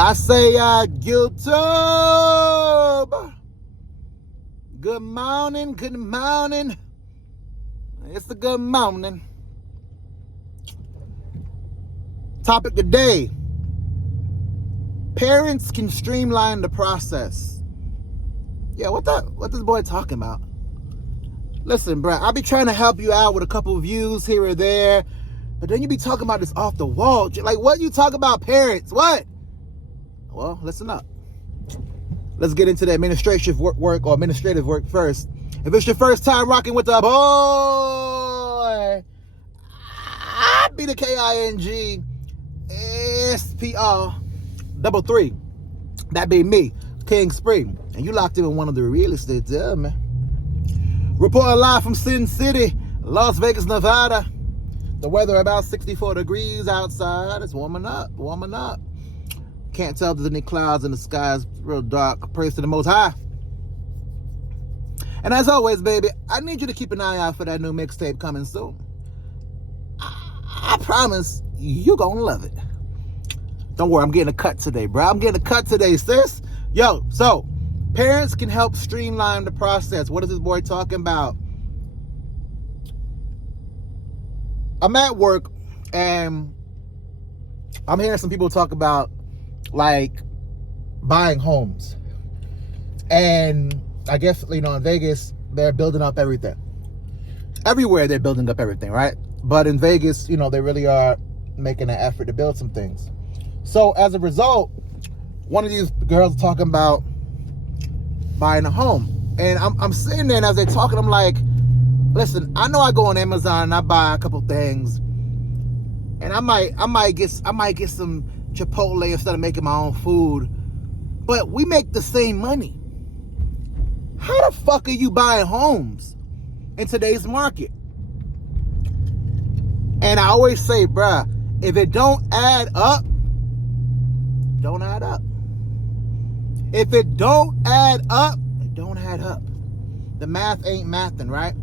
I say, YouTube. Good morning, good morning. It's the good morning. Topic today. Parents can streamline the process. Yeah, what this boy talking about? Listen, bro, I be trying to help you out with a couple of views here or there, but then you be talking about this off the wall. Like, what you talk about parents? What? Well, listen up. Let's get into the administrative work first. If it's your first time rocking with the boy, I be the KINGSPR 3. That be me, King Spring. And you locked in with one of the real estate, man. Reporting live from Sin City, Las Vegas, Nevada. The weather about 64 degrees outside. It's warming up. Can't tell if there's any clouds in the sky. It's real dark. Praise to the Most High. And as always, baby, I need you to keep an eye out for that new mixtape coming soon. I promise you're gonna love it. Don't worry, I'm getting a cut today, bro. I'm getting a cut today, sis. Yo, so parents can help streamline the process. What is this boy talking about? I'm at work and I'm hearing some people talk about like buying homes. And I guess, in Vegas, they're building up everything. Everywhere they're building up everything, right? But in Vegas, they really are making an effort to build some things. So as a result, one of these girls talking about buying a home. And I'm sitting there and as they're talking, I'm like, listen, I know I go on Amazon and I buy a couple things. And I might get some Chipotle instead of making my own food. But we make the same money. How the fuck are you buying homes in today's market? And I always say, bruh, if it don't add up, don't add up. If it don't add up, it don't add up. The math ain't mathing, right?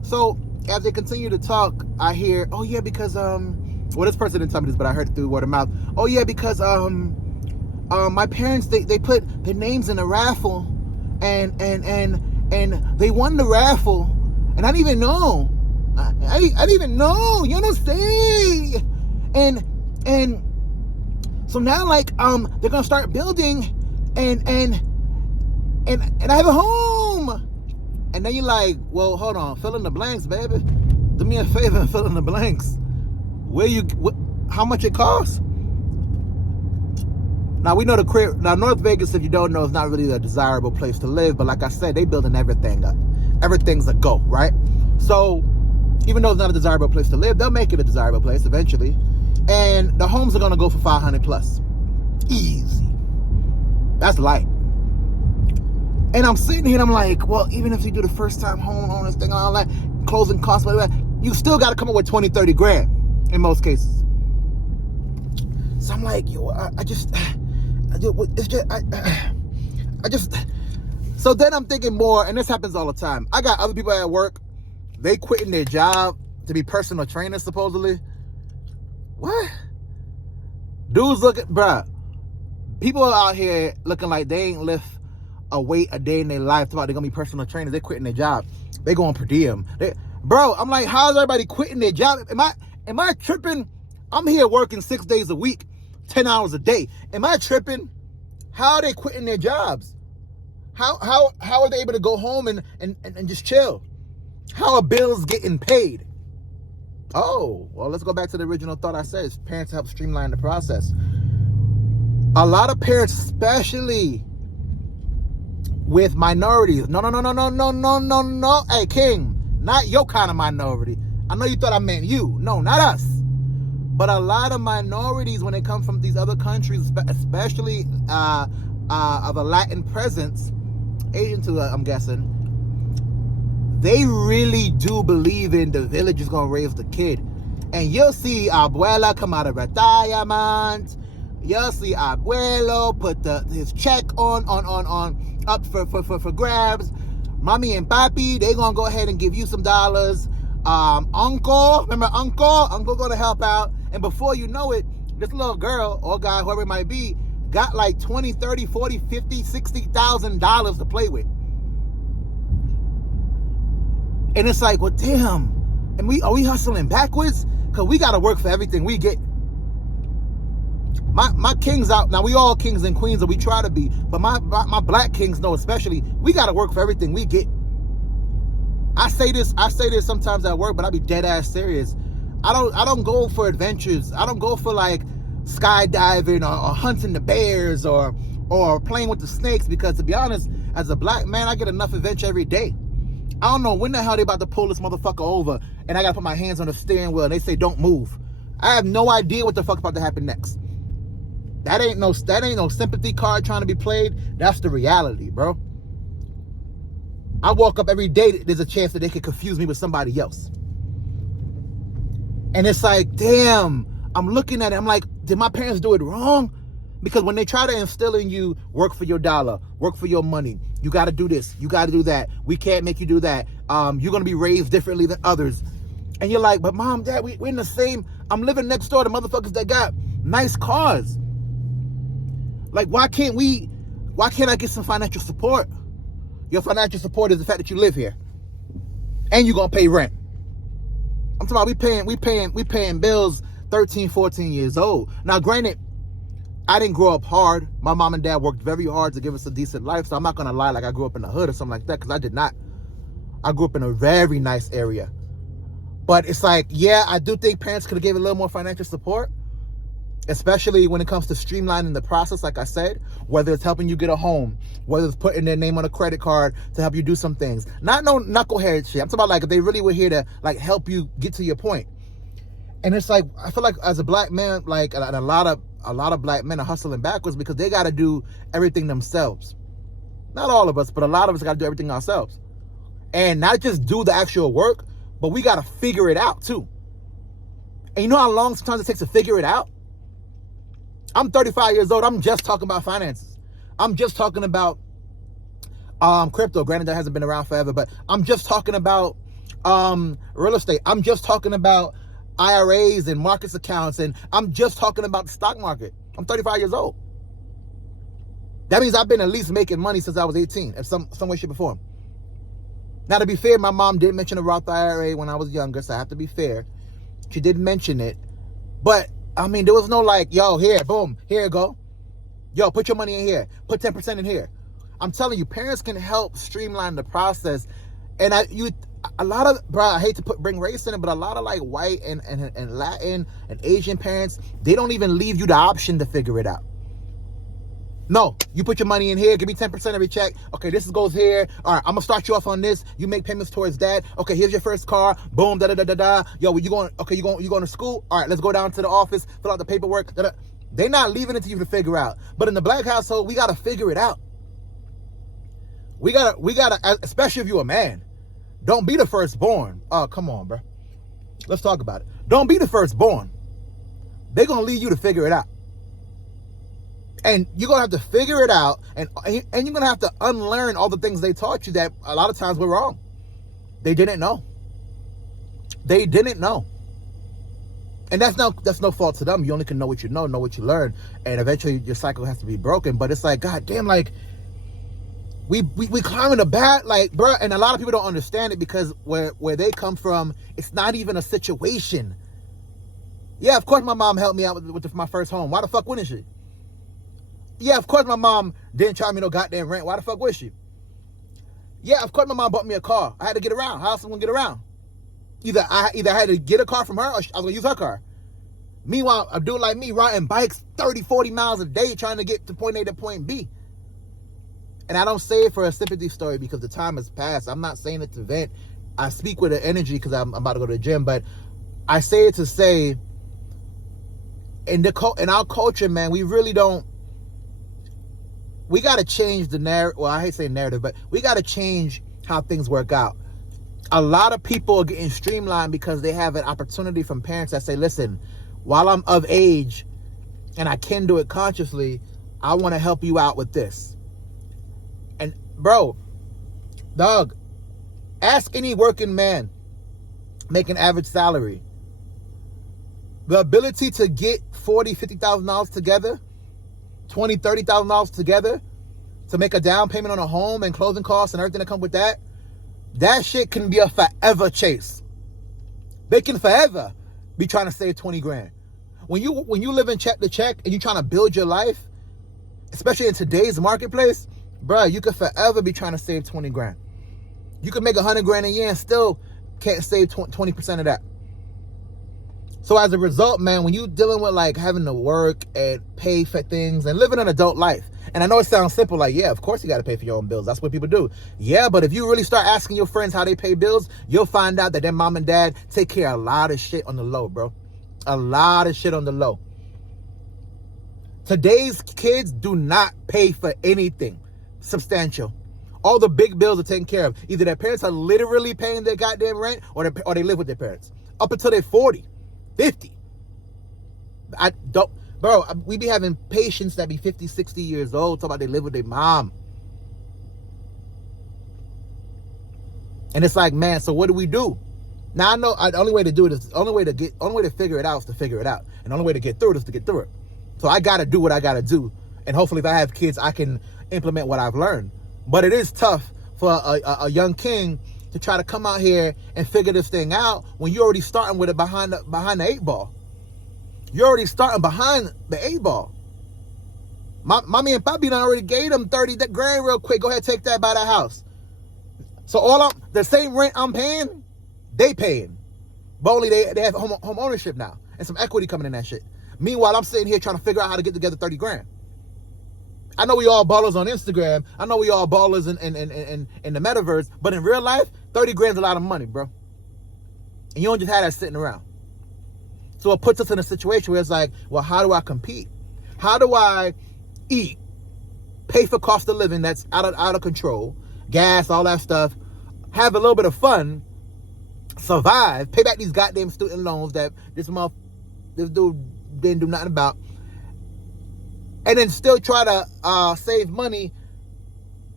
So as they continue to talk, I hear, oh yeah, because this person didn't tell me this, but I heard it through word of mouth. Oh yeah, because my parents they put their names in a raffle, and they won the raffle, and I didn't even know. I didn't even know. You understand? And so now they're gonna start building, and I have a home. And then you're like, well, hold on, fill in the blanks, baby. Do me a favor and fill in the blanks. How much it costs? Now we know the crib. Now North Vegas, if you don't know, is not really a desirable place to live. But like I said, they building everything up. Everything's a go, right? So even though it's not a desirable place to live, they'll make it a desirable place eventually. And the homes are gonna go for 500 plus, easy. That's light. And I'm sitting here and I'm like, well, even if you do the first time home owners thing, all that closing costs, whatever, you still got to come up with 20, 30 grand in most cases. So I'm like, yo, so then I'm thinking more, and this happens all the time. I got other people at work, they quitting their job to be personal trainers, supposedly. What? Dudes bruh, people are out here looking like they ain't lift a weight a day in their life. They're gonna be personal trainers. They quitting their job. They going per diem. Bro, I'm like, how's everybody quitting their job? Am I tripping? I'm here working 6 days a week, 10 hours a day. Am I tripping? How are they quitting their jobs? How are they able to go home and just chill? How are bills getting paid? Oh, well, let's go back to the original thought I said. Parents help streamline the process. A lot of parents, especially with minorities. No. Hey, King, not your kind of minority. I know you thought I meant you. No, not us. But a lot of minorities, when they come from these other countries, especially of a Latin presence, Asian too, I'm guessing, they really do believe in the village is going to raise the kid. And you'll see Abuela come out of retirement. You'll see Abuelo put his check on up for grabs. Mommy and Papi, they gonna go ahead and give you some dollars. Uncle, remember Uncle? Uncle gonna help out. And before you know it, this little girl or guy, whoever it might be, got like 20, 30, 40, 50, $60,000 to play with. And it's like, well, damn. And are we hustling backwards? Because we got to work for everything we get. My kings out, now we all kings and queens, or we try to be, but my black kings know especially, we got to work for everything we get. I say this sometimes at work, but I be dead ass serious. I don't go for adventures. I don't go for like skydiving or hunting the bears or playing with the snakes, because to be honest, as a black man, I get enough adventure every day. I don't know when the hell they about to pull this motherfucker over and I gotta put my hands on the steering wheel and they say don't move. I have no idea what the fuck's about to happen next. That ain't no sympathy card trying to be played. That's the reality, bro. I walk up every day, there's a chance that they could confuse me with somebody else. And it's like, damn, I'm looking at it, I'm like, did my parents do it wrong? Because when they try to instill in you, work for your dollar, work for your money, you got to do this, you got to do that, we can't make you do that, you're going to be raised differently than others. And you're like, but mom, dad, we're in the same, I'm living next door to motherfuckers that got nice cars. Like, why can't I get some financial support? Your financial support is the fact that you live here. And you're going to pay rent. I'm talking about we paying bills 13, 14 years old. Now, granted, I didn't grow up hard. My mom and dad worked very hard to give us a decent life. So I'm not going to lie like I grew up in the hood or something like that, because I did not. I grew up in a very nice area. But it's like, yeah, I do think parents could have given a little more financial support, especially when it comes to streamlining the process, like I said, whether it's helping you get a home, whether it's putting their name on a credit card to help you do some things. Not no knucklehead shit. I'm talking about like if they really were here to like help you get to your point. And it's like, I feel like as a black man, like a lot of black men are hustling backwards because they got to do everything themselves. Not all of us, but a lot of us got to do everything ourselves. And not just do the actual work, but we got to figure it out too. And you know how long sometimes it takes to figure it out? I'm 35 years old. I'm just talking about finances. I'm just talking about crypto. Granted, that hasn't been around forever, but I'm just talking about real estate. I'm just talking about IRAs and markets accounts, and I'm just talking about the stock market. I'm 35 years old. That means I've been at least making money since I was 18, in some way, shape, or form. Now, to be fair, my mom did mention a Roth IRA when I was younger, so I have to be fair. She did mention it, but I mean, there was no like, yo, here, boom, here you go. Yo, put your money in here. Put 10% in here. I'm telling you, parents can help streamline the process. And a lot of, bro, I hate to bring race in it, but a lot of like white and Latin and Asian parents, they don't even leave you the option to figure it out. No, you put your money in here, give me 10% every check. Okay, this goes here. All right, I'm gonna start you off on this. You make payments towards that. Okay, here's your first car. Boom, da-da-da-da-da. Yo, you going to school? All right, let's go down to the office, fill out the paperwork. Da-da. They're not leaving it to you to figure out. But in the black household, we gotta figure it out. We gotta, especially if you're a man, don't be the firstborn. Oh, come on, bro. Let's talk about it. Don't be the firstborn. They're gonna leave you to figure it out. And you're going to have to figure it out, and you're going to have to unlearn all the things they taught you that a lot of times were wrong. They didn't know. They didn't know. And that's no fault to them. You only can know what you know what you learn, and eventually your cycle has to be broken. But it's like, God damn, like, we climbing a bad, like, bro, and a lot of people don't understand it because where they come from, it's not even a situation. Yeah, of course my mom helped me out with my first home. Why the fuck wouldn't she? Yeah, of course my mom didn't charge me no goddamn rent. Why the fuck was she? Yeah, of course my mom bought me a car. I had to get around. How else am I gonna get around? Either I had to get a car from her or I was gonna use her car. Meanwhile, a dude like me riding bikes 30, 40 miles a day trying to get to point A to point B. And I don't say it for a sympathy story because the time has passed. I'm not saying it to vent. I speak with an energy because I'm about to go to the gym, but I say it to say in our culture, man, we really don't. We got to change the narrative. Well, I hate saying narrative, but we got to change how things work out. A lot of people are getting streamlined because they have an opportunity from parents that say, listen, while I'm of age and I can do it consciously, I want to help you out with this. And bro, dog, ask any working man making average salary. The ability to get $40,000, $50,000 together $20,000, $30,000 together to make a down payment on a home and closing costs and everything that come with that, that shit can be a forever chase. They can forever be trying to save 20 grand. When you live in check to check and you're trying to build your life, especially in today's marketplace, bruh, you could forever be trying to save 20 grand. You could make 100 grand a year and still can't save 20% of that. So as a result, man, when you dealing with like having to work and pay for things and living an adult life, and I know it sounds simple, like, yeah, of course you got to pay for your own bills. That's what people do. Yeah, but if you really start asking your friends how they pay bills, you'll find out that their mom and dad take care of a lot of shit on the low, bro. A lot of shit on the low. Today's kids do not pay for anything substantial. All the big bills are taken care of. Either their parents are literally paying their goddamn rent or they live with their parents. Up until they're 40, 50. I don't, bro, we be having patients that be 50, 60 years old talking about they live with their mom. And it's like, man, so what do we do? Now I know the only way to do it is, only way to figure it out is to figure it out. And the only way to get through it is to get through it. So I gotta do what I gotta do. And hopefully if I have kids, I can implement what I've learned. But it is tough for a young king to try to come out here and figure this thing out when you're already starting with it behind the 8 ball. You're already starting behind the 8 ball. Mommy and Papi done already gave them 30 grand real quick. Go ahead, take that, buy that house. So the same rent I'm paying, they paying. But only they have home ownership now and some equity coming in that shit. Meanwhile, I'm sitting here trying to figure out how to get together 30 grand. I know we all ballers on Instagram. I know we all ballers in the metaverse. But in real life, 30 grand's a lot of money, bro. And you don't just have that sitting around. So it puts us in a situation where it's like, well, how do I compete? How do I eat, pay for cost of living that's out of control, gas, all that stuff, have a little bit of fun, survive, pay back these goddamn student loans that this dude didn't do nothing about, and then still try to save money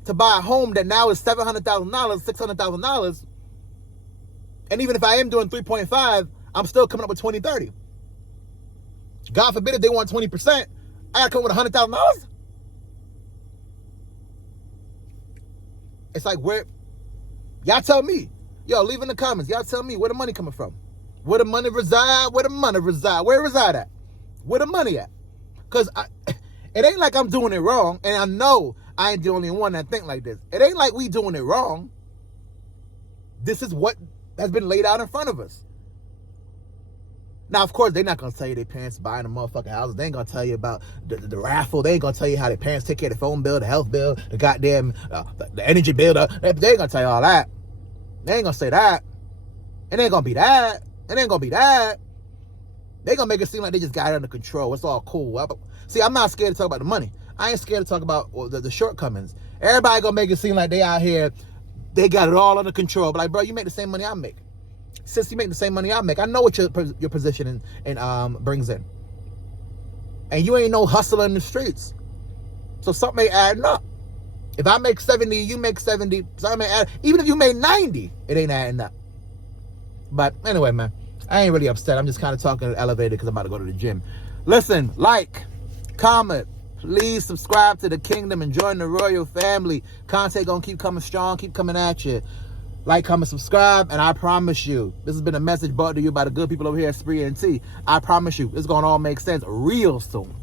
to buy a home that now is $700,000, $600,000. And even if I am doing 3.5, I'm still coming up with 20, 30. God forbid if they want 20%, I gotta come with $100,000. It's like, where, y'all tell me. Yo, leave in the comments. Y'all tell me where the money coming from. Where the money reside? Where the money reside? Where it reside at? Where the money at? Because it ain't like I'm doing it wrong. And I know I ain't the only one that think like this. It ain't like we doing it wrong. This is what has been laid out in front of us. Now, of course, they're not going to tell you their parents buying the motherfucking houses. They ain't going to tell you about the raffle. They ain't going to tell you how their parents take care of the phone bill, the health bill, the goddamn the energy bill. They ain't going to tell you all that. They ain't going to say that. It ain't going to be that. It ain't going to be that. They going to make it seem like they just got it under control. It's all cool. See, I'm not scared to talk about the money. I ain't scared to talk about the shortcomings. Everybody going to make it seem like they out here, they got it all under control. But like, bro, you make the same money I make. Since you make the same money I make, I know what your position brings in. And you ain't no hustler in the streets. So something ain't adding up. If I make 70, you make 70. Something ain't adding. Even if you made 90, it ain't adding up. But anyway, man, I ain't really upset. I'm just kind of talking elevated because I'm about to go to the gym. Listen, like, comment, please subscribe to the kingdom and join the royal family. Content gonna keep coming strong, keep coming at you. Like, comment, subscribe, and I promise you, this has been a message brought to you by the good people over here at Spree NT. I promise you, it's gonna all make sense real soon.